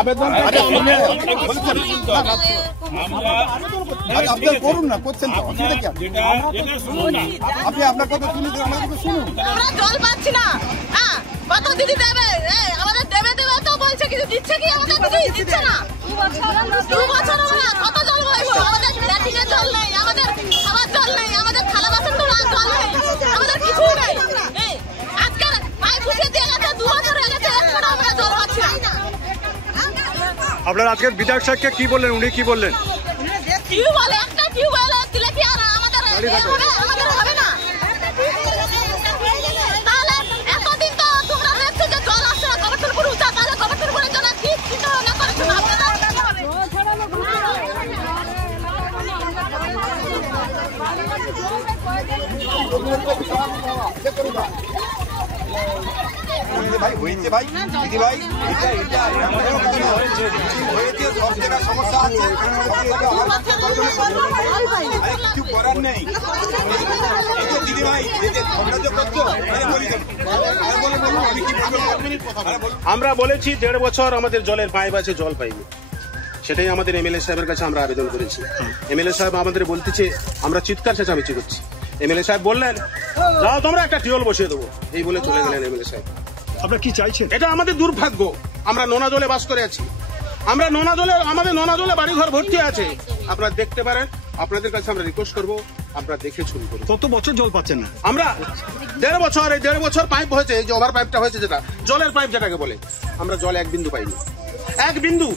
আবেদন করুন না, করছেন তো অসুবিধা কি? আপনি আপনার কথা শুনুন, আমার কথা শুনুন। আমরা জল পাচ্ছি না, কত দিদি দেবে? আমাদের দেবে দেবে তো বলছে, কিছু দিচ্ছে কি? আমাদের কিছু দিচ্ছে না। 2 বছর আমরা কত জল পাইবো? আমাদের ল্যাট্রিনের জল নেই, আমাদের খাবার জল নেই, আমাদের থালা বাসন ধোয়ার জল নেই, আমাদের কিছুই নেই। আজকে পাইপ বসিয়ে দিয়ে গেছে, 2 বছর হয়ে গেছে, এখনো আমরা জল পাচ্ছি না। আপনারা আজকের বিধায়ক সাহেবকে কি বললেন? উনি কি বললেন? টিউবওয়েল, একটা টিউবওয়েল দিলে কি আর আমাদের হবে না? তাহলে এতদিন তো তোমরা দেখছো যে জল আসছে না, কবরপুর উঠা, তাহলে কবরপুরের জন্য কি চিন্তা ভাবনা করেছো আপনারা? ভাই হয়েছে, ভাই দিদি ভাই, হয়েছে, সব জায়গায় সমস্যা আছে, কিছু করার নেই। দিদি ভাই আমরা বলেছি 1.5 বছর আমাদের জলের পাইপ আছে, জল পাইনি, সেটাই আমাদের এমএলএ সাহেবের কাছে আমরা আবেদন করেছি। এমএলএ সাহেব আমাদের বলতেছে, আমরা চিৎকার চেঁচামেচি করছি। এমএলএ সাহেব বললেন, যাও তোমরা একটা টিউবওয়েল বসিয়ে দেবো, এই বলে চলে গেলেন এমএলএ সাহেব। আপনারা কি চাইছেন? এটা আমাদের দুর্ভাগ্য, আমরা নোনা জলে বাস করে আছি, আমরা আমাদের নোনা জলে বাড়িঘর ভর্তি আছে। আপনারা দেখতে পারেন, আপনাদের কাছে আমরা রিকোয়েস্ট করবো, আপনারা দেখে শুরু করুন। কত বছর জল পাচ্ছেন না? আমরা 1.5 বছর, এই 1.5 বছর পাইপ হয়েছে, এই যে ওভার পাইপটা হয়েছে, যেটা জলের পাইপ যেটাকে বলে, আমরা জল 1 বিন্দু পাইনি, 1 বিন্দু।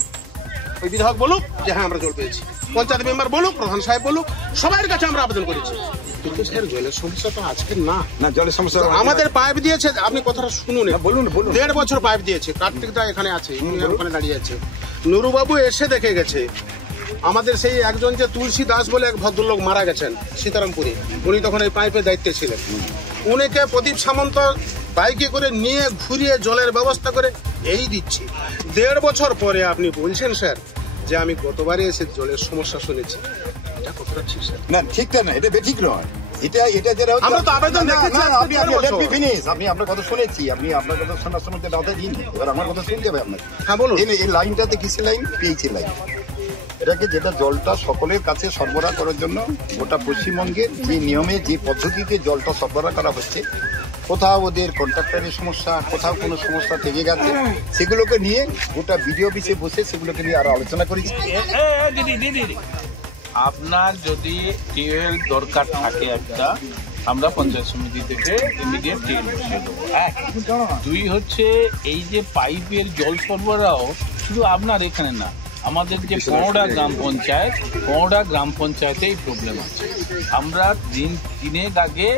ওই বিধায়ক বলুক যে হ্যাঁ আমরা জল পেয়েছি, পঞ্চায়েত মেম্বার বলুক, প্রধান সাহেব বলুক, সবার কাছে আমরা আবেদন করেছি। কিন্তু স্যার জলের সমস্যা তো আজকের না, জলের সমস্যা আমাদের পাইপ দিয়েছে, আপনি কথাটা শুনুন, বলুন। 1.5 বছর পাইপ দিয়েছে, কার্তিকদা এখানে আছে, ওখানে দাঁড়িয়ে আছে, নুরুবাবু এসে দেখে গেছে। আমাদের সেই একজন যে তুলসী দাস বলে এক ভদ্রলোক মারা গেছেন সীতারামপুরে, উনি তখন এই পাইপের দায়িত্বে ছিলেন, উনিকে প্রদীপ সামন্ত বাইকে করে নিয়ে ঘুরিয়ে জলের ব্যবস্থা করে এই দিচ্ছি। 1.5 বছর পরে আপনি বলছেন স্যার যে আমি গতবারে এসে জলের সমস্যা শুনেছি, এটা কতটা ঠিক স্যার? না, ঠিকটা না, এটা বেঠিক নয়। এটা যেটা আমরা তো আবেদন দেখেছি, আপনি আপনার কথা শুনেছি, আপনি আপনার কথা শোনার সময় দাদা দিন, এবার আমার কথা শুনতে হবে আপনাকে। হ্যাঁ বলুন। এই লাইনটাতে কিসের লাইন? PHE line. এটাকে যেটা জলটা সকলের কাছে সরবরাহ করার জন্য গোটা পশ্চিমবঙ্গের যে নিয়মে, যে পদ্ধতিতে জলটা সরবরাহ করা হচ্ছে, কোথাও ওদের কন্ট্রাক্টরের সমস্যা, কোথাও কোনো সমস্যা থেকে গেছে, সেগুলোকে নিয়ে গোটা বিডিও অফিসে বসে সেগুলোকে নিয়ে আরো আলোচনা করেছি। আপনার যদি টিউবওয়েল দরকার থাকে একটা, আমরা পঞ্চায়েত সমিতি থেকে ইমিডিয়েট টিউবওয়েল বসিয়ে দেবো। 2 হচ্ছে এই যে পাইপের জল সরবরাহ শুধু আপনার এখানে না, আমাদের যে কোঁড়া গ্রাম পঞ্চায়েতেই প্রবলেম আছে। আমরা দিন 3 আগে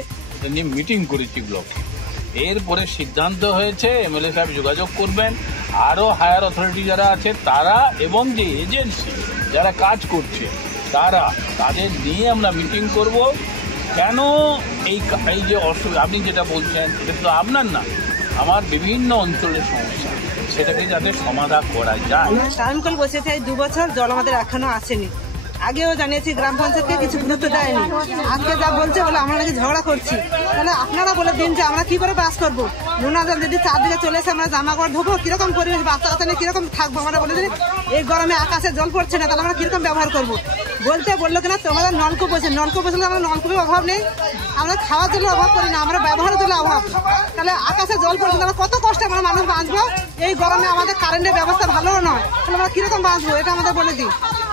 নিয়ে মিটিং করেছি ব্লকে, এরপরে সিদ্ধান্ত হয়েছে এমএলএ সাহেব যোগাযোগ করবেন, আরও হায়ার অথরিটি যারা আছে তারা এবং যে এজেন্সি যারা কাজ করছে তাদের নিয়ে আমরা মিটিং করব। কেন এই যে অসুবিধা আপনি যেটা বলছেন, এটা তো আপনার না, আমার বিভিন্ন অঞ্চলের সমস্যা, সেটাকে যাতে সমাধান করা যায়। টাইম কল বসেছে 2 বছর, জল আমাদের এখনো আসেনি। আগেও জানিয়েছি, গ্রাম পঞ্চায়েতকে কিছু গুরুত্ব দেয়নি। আজকে যা বলছে বলে আমরা নাকি ঝগড়া করছি, তাহলে আপনারা বলে দিন যে আমরা কি করে বাস করবো? নোনা জল যদি 4 দিকে চলে এসে আমরা জামা কাপড় ধোবো, কিরকম পরিবেশ, বাচ্চা কাচ্চা নিয়ে কিরকম থাকবো? আমরা বলে দিন এই গরমে আকাশে জল পড়ছে না, তাহলে আমরা কিরকম ব্যবহার করবো? বললো কিনা তোমাদের নলকূপ বসে, নলকূপ বসলে আমরা নলকূপের অভাব নেই, আমরা খাওয়ার জন্য অভাব করি না, আমরা ব্যবহারের জন্য অভাব। তাহলে আকাশে জল পড়ছে, আমরা কত কষ্টে আমরা মানুষ বাঁচবো? এই গরমে আমাদের কারেন্টের ব্যবস্থা ভালো নয়, তাহলে আমরা কিরকম বাঁচবো? এটা আমাদের বলে দিই।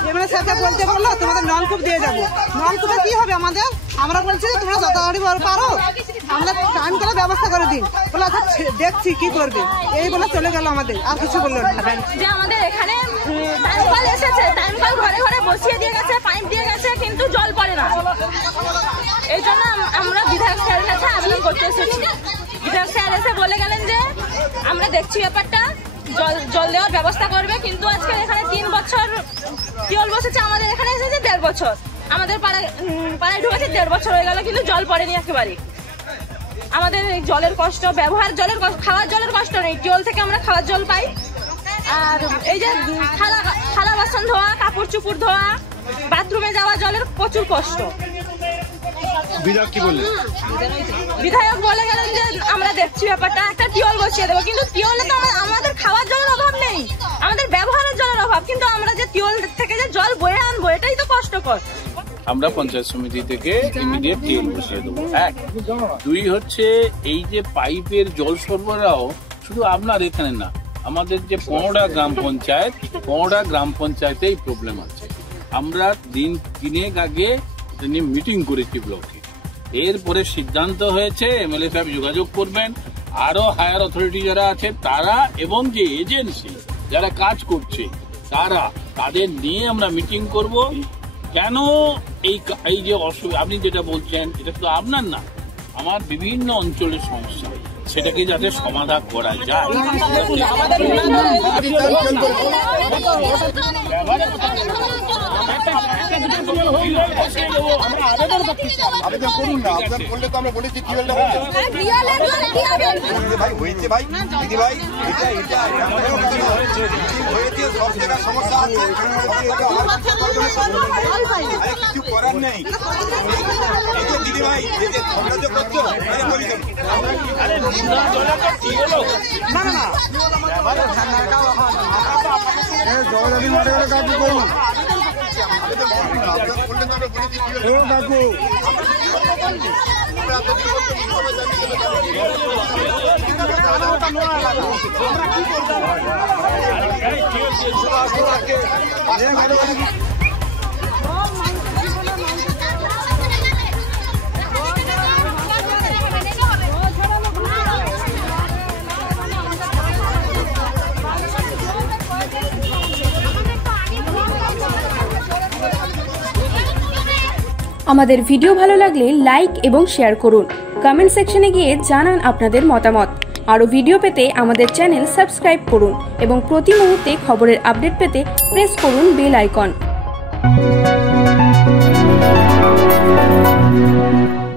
এমএলএ সাথে বলতে বললো তোমাদের নলকূপ দিয়ে যাবো, নলকূপে কি হবে আমাদের? আমরা বলছি যে তোমরা যত তাড়াতাড়ি পারো আমরা টাইম করে ব্যবস্থা করে দিন। বলে আচ্ছা দেখছি কি করবে, এই বলে চলে গেল, আমাদের আর কিছু বললো না। যে আমাদের এখানে টাইম কল এসেছে, টাইম কল ঘরে ঘরে বসিয়ে দিয়ে গেছে, পাইপ দিয়ে গেছে, কিন্তু জল পড়ে না। এই জন্য আমরা বিধায়ক স্যারের কাছে আবেদন করতে এসেছি। বিধায়ক স্যার এসে বলে গেলেন যে আমরা দেখছি ব্যাপারটা, জল দেওয়ার ব্যবস্থা করবে। কিন্তু আজকে এখানে 3 বছর টিউবওয়েল বসেছে, আমাদের এখানে এসেছে 1.5 বছর, আমাদের পাড়ায় ঢুকেছে 1.5 বছর হয়ে গেল, কিন্তু জল পড়েনি একেবারে। আমাদের এই জলের কষ্ট, ব্যবহার জলের কষ্ট, খাওয়ার জলের কষ্ট নেই, টিউবওয়েল থেকে আমরা খাওয়ার জল পাই। আর এই যে থালা বাসন ধোয়া, কাপড় চুপড় ধোয়া, বাথরুমে যাওয়া জলের প্রচুর কষ্ট। বিধায়ক কি বললেন? বিধায়ক বলে গেলেন যে আমরা দেখছি ব্যাপারটা, একটা টিউবওয়েল বসিয়ে দেবো, কিন্তু টিউবওয়েলে তো আমাদের খাওয়ার জলের অভাব নেই, আমাদের ব্যবহারের জলের অভাব, কিন্তু আমরা যে টিউবওয়েল থেকে যে জল বয়ে আনবো এটাই তো কষ্টকর। আমরা পঞ্চায়েত সমিতি থেকে ইমিডিয়েট টিউবওয়েল বসিয়ে দেবো। 1, 2 হচ্ছে এই যে পাইপের জল সরবরাহ শুধু আপনার এখানে না, আমাদের যে 15টা গ্রাম পঞ্চায়েতেই প্রবলেম আছে। আমরা দিন 3 আগে এটা নিয়ে মিটিং করেছি ব্লকে, এরপরে সিদ্ধান্ত হয়েছে এমএলএ সাহেব যোগাযোগ করবেন, আরো হায়ার অথরিটি যারা আছে তারা এবং যে এজেন্সি যারা কাজ করছে তাদের নিয়ে আমরা মিটিং করব। কেন এই যে অসুবিধা আপনি যেটা বলছেন এটা তো আপনার না, আমার বিভিন্ন অঞ্চলের সমস্যা, সেটাকে যাতে সমাধান করা যায়। আবেদন করুন না, আবেদন করলে তো আমরা বলেছি টিউবওয়েলটা হয়েছে ভাই, হয়েছে ভাই, দিদি ভাই, এটা হয়েছে, সব জায়গায় সমস্যা আছে, কিছু করার নেই। দিদি ভাই তোমরা যে করছো বলি আমাদের ভিডিও ভালো লাগলে লাইক এবং শেয়ার করুন। কমেন্ট সেকশনে গিয়ে জানান আপনাদের মতামত। আরও ভিডিও পেতে আমাদের চ্যানেল সাবস্ক্রাইব করুন এবং প্রতি মুহূর্তে খবরের আপডেট পেতে প্রেস করুন বেল আইকন।